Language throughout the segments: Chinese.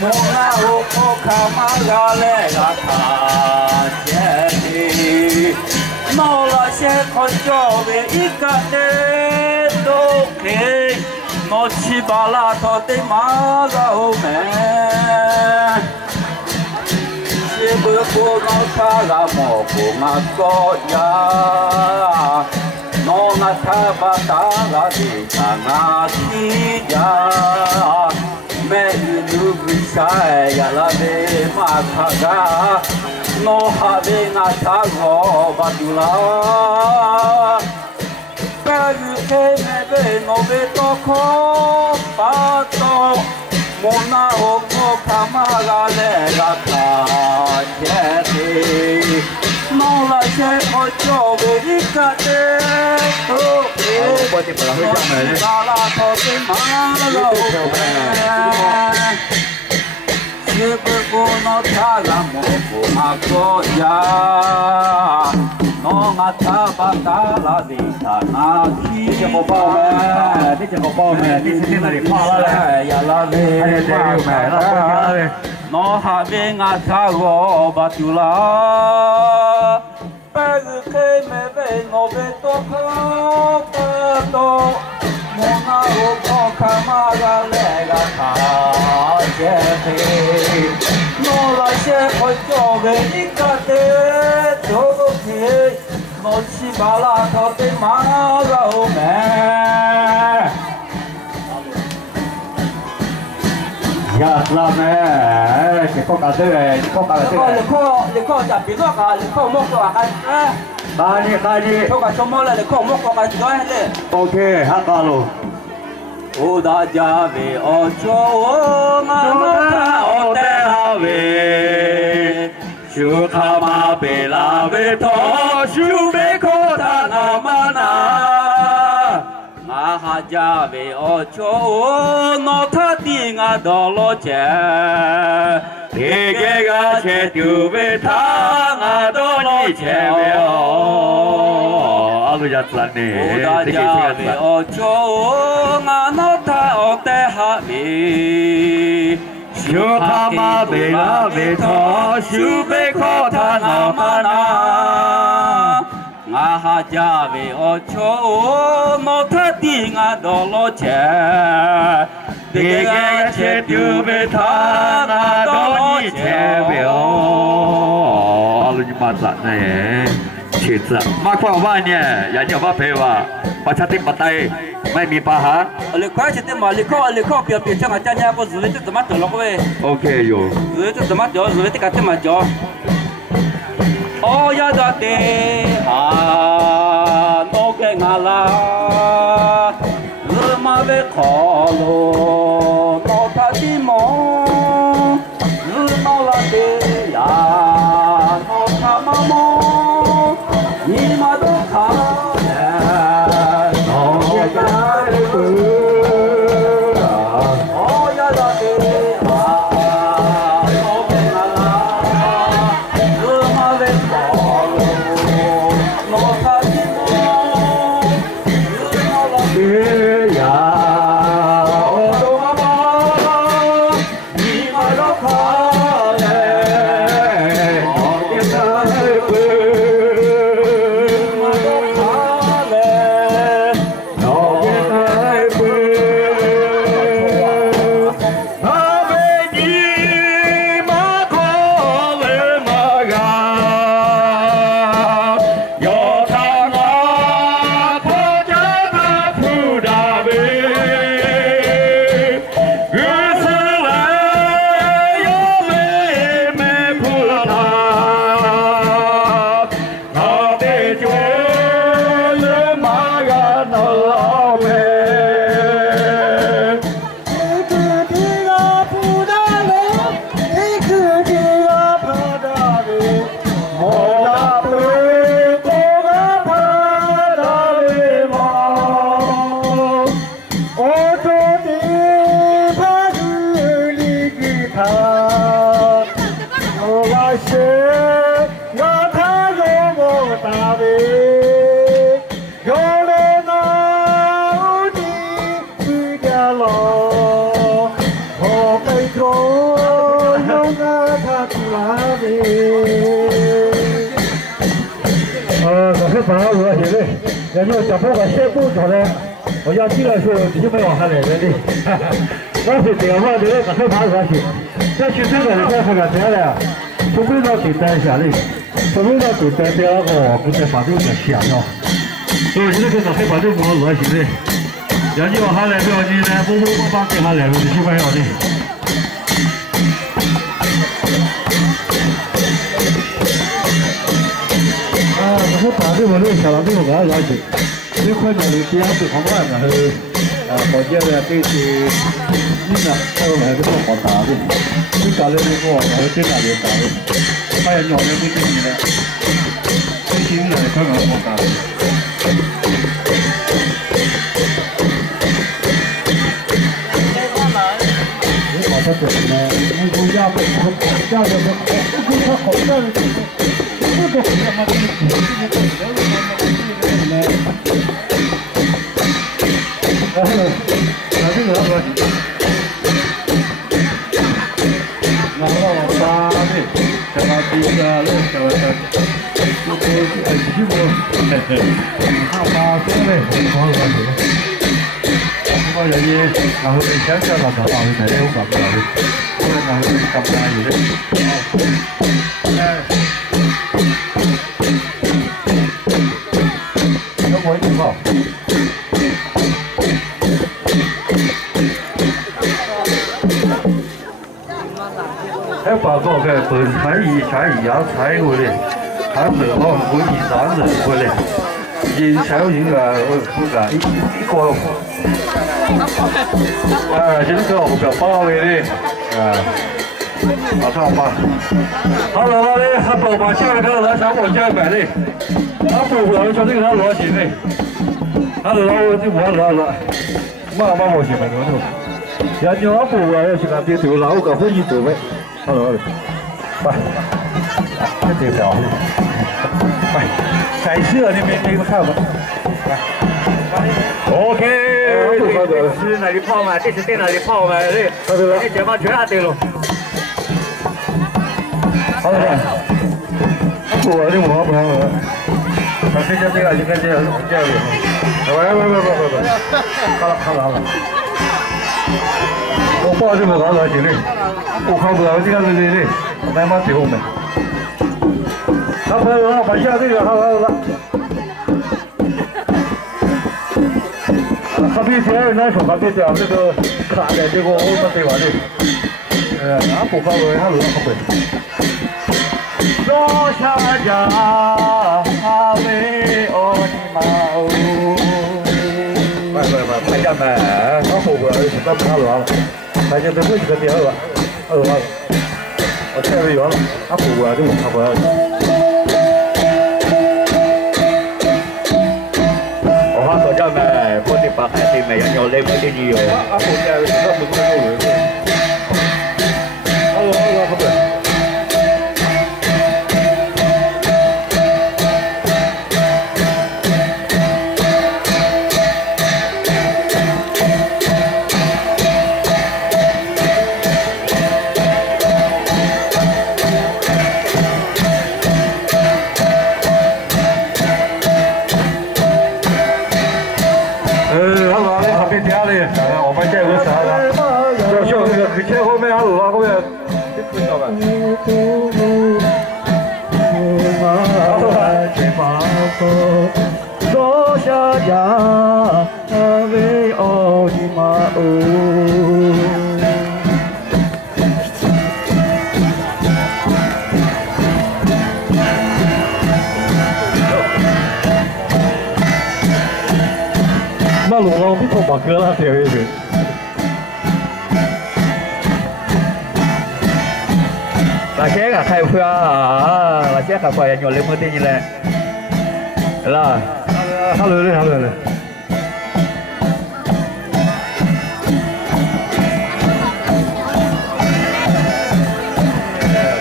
もなおこかまがれがかけにのらせこちょべいかてどけのしばらとてまがおめしぶこのからもこがこやのがたばたがでたがきやめぬぐさえやらでまかがのはべがたごばとらかぐけめべのべとこばともなおこかまがれがかけてのらせこちょべいかてとけのしばらとてまがおめしぶこのたがもこがこやのがたばたらでたなきนี่จะของพ่อแม่นี่ที่ไหนพ่อแล้วแหละやられのはべがたごばとらぱぐけめべのべとかかともなおこかまがれがかけてのらせこちょべいかてとけのしばらとてまがおめYa selama kau kata kau kata kau dah bila kau mau kau akan kali kau kat semua lah kau mau kau akan join le okey hak kalau udah jabe ojo ngata ote have syuka ma bela beto syube kota namana Hajabe ocho no tati nga dolo che Dege ga che tube ta nga dolo che Aku jatuh ni Hajabe ocho nga no ta ote habi Syukama bela beto syube kota namana Hajabe ocho no tati nga dolo che Dege che tube ta nga dolo che Aku jatuh ni cerita มาขวางว่าเนี่ยอย่าเนี่ยว่าเพว่าประชาธิปไตยไม่มีปัญหาเลยควายจะเต็มมาเลยข้อเปลี่ยนเปลี่ยนจังอาจารย์เนี่ยพอสุดจะสมัครตัวล็อกเว้ยโอเคอยู่สุดจะสมัครจ่อสุดจะกัดเต็มมาจ่อโอ้ยาดาเตฮาโนเกงาลาลืมมาเวคอโลโนทาติโมลืมมาลาเตยาโนทามาโม今どかねのやるおやだけはのけなら生まれたの先もいやおとま今どかねのけなる我是本来我现在，然后小朋友先不走了，我要进来时候你就没往下来了的。我是电话这个赶快爬上去，再去这个再看看这了，除非到顶单下来，除非到顶单掉个，不在反正在下了。所以现在跟赶快把这个落起来，然后往下来不要紧呢，不把给下来了，你去不要的。我把这个那小郎这个给他拿去，这块呢，你这样子好看，然后保健的这些硬的，还有买这个好打的，你打了这个，然后这哪里打的，还有鸟的不给你的，这些呢刚刚好打的。你把它怎么呢？你不要不这样子，不给他好看的。这个他妈的，然后拿这个拿过去，然后把这小把这个弄小的，这鸡窝，他把这个放过去，把人家然后想想那个放在那里管不了的，后来然后干不了有的，我一号。还把个个本船一船一样踩过来，还是往回去上人过来，一踩进来我干一个，这个我不要包围的，马上吧。好了好的，还不把下面个来上我家买的。他不我说这个他攞錢咧，他攞啲我攞，媽我錢咪攞咗。人家我不我要去嗰啲條樓個可以做咩？好了，喂，一條條，喂，仔細你沒個看吧。OK， 是哪里泡嘛？这是在哪里泡嘛？对，这解放全下对了。好了，我的我不好。把这个就跟这样这样子，不，好了，我报这个多少钱嘞？我看不到这个嘞，来嘛最后面。他朋友把下这个好了，他比别人难受，他比讲这个卡的这个我们对吧的，俺不搞了，俺老不会。多下家为我的妈哦！快点买，我后边现在不看乱了，大家都会去个第二个，我太委屈了，他后边就他不要。我话多少买，我得把孩子买要来不给你有。俺后边现在不能有人。后边。多下呀，为我的妈哦！那龙龙比头把哥了，这回是。那些个开票啊，那些个快要来不得你嘞，啦，好了嘞，好了嘞。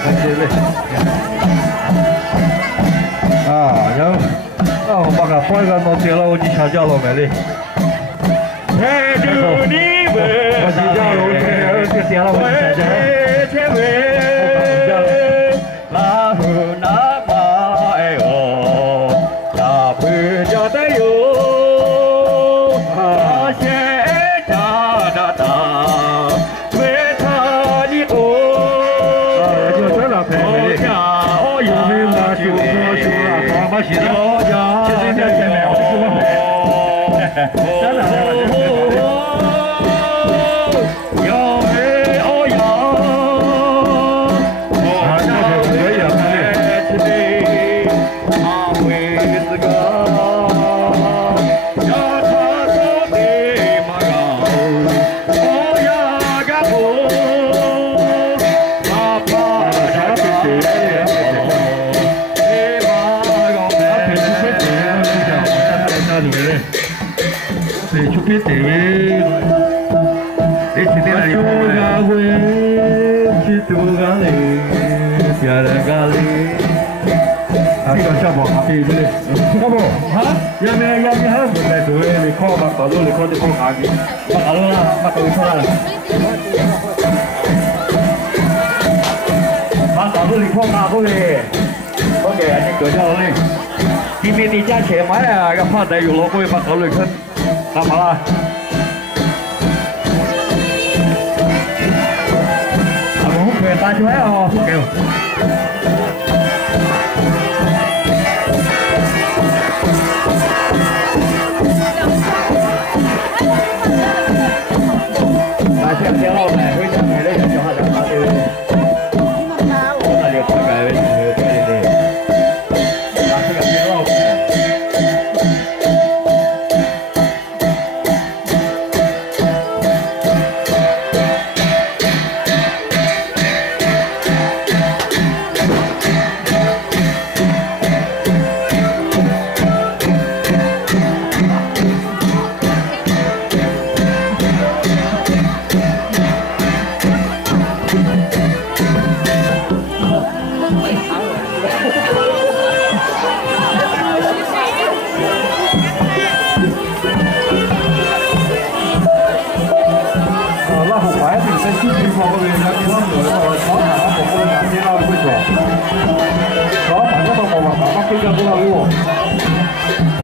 看这嘞，然后，那我把个换个弄掉了，我就下架了买嘞。我下架了。这写了我写的。切喂，拉呼那玛哎哦，那不叫的哟，那些家的大，为他的哦，就这了，可以。有没有拿去我说了，把写的。这是一条前面，我是我们。真的。出去地位，你去哪里？去杜嘎哩，下来嘎哩。啊，这个小宝对不对？小宝，哈？要不要还是来对？你考吧，到时候你考就考下去。考好了啦，把头考了。把到时候你考下不嘞？OK，你过咗啦。見面你揸車買啊，個花仔要攞去把口嚟吞。干嘛了？我们可以打出来哦，给我。那先老板回家买的小孩子拿的，我那里大概是对的。那这个先老板。